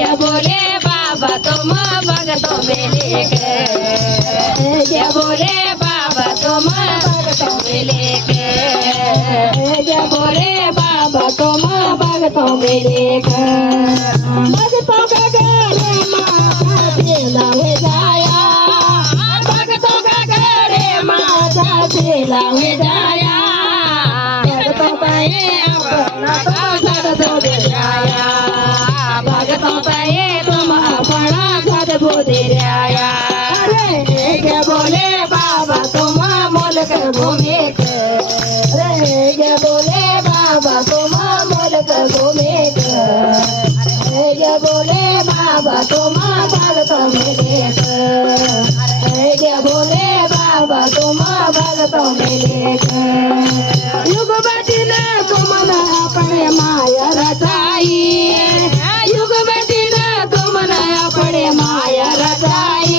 क्या बोले बाबा तुम भगतों में लेके, क्या बोले बाबा तुम भगतों में लेके, क्या बोले बाबा तुम भगतों में लेके, भगतों का घर माता चेला हुए जाया, भगतों का घर माता चेला हुए जाया, भगतों पे अपना तो सदबो दे आया, भगतों पे तुम अपना सदबो दे आया। अरे क्या बोले बाबा तुम मुल्क घूमे के, अरे क्या बोले बाबा तुम मुल्क घूमे के, अरे क्या बोले बाबा तुम भगतों में लेके, अरे क्या बोले बाबा तुम भगतों में लेके, युग बदले तुम न अपने माया रचाई, युग बदले तुम न अपने माया रचाई,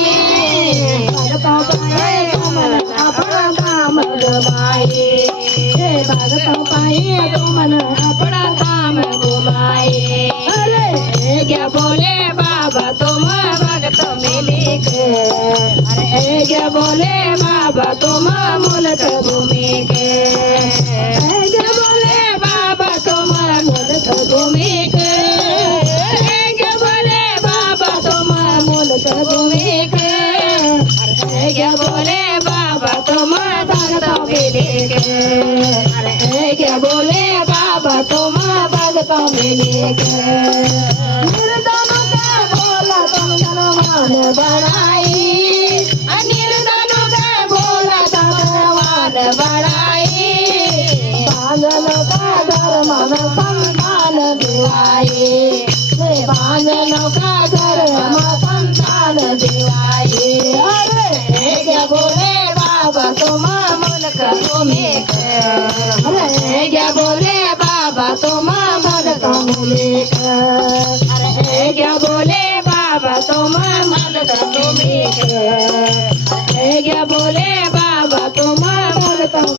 भगतों पाए तुम न अपना काम घुमाए, भगतों पाए तुम न अपना काम घुमाए। अरे क्या बोले बाबा तुम भगतों में लेके, अरे क्या बोले बाबा तुम मुल्क घूमे के, क्या बोले बाबा तुम मुल्क घूमे के, क्या बोले बाबा तुम मुल्क घूमे के, क्या बोले बाबा तुम भगतों में लेके, अरे क्या बोले बाबा तुम भगतों में लेके, निर्धनों का बोला तुम धनवान बनाई, निर्धनों का बोला तुम धनवान बनाई, बांधनों का धर्म में संतान दिवाई, बांधनों का धर्म संतान दिवाई। अरे क्या बोले बाबा तुम मुल्क घूमे के, अरे क्या बोले बाबा तुम भगतों में लेके, अरे क्या बोले बाबा तुम मुल्क घूमे के, अरे क्या बोले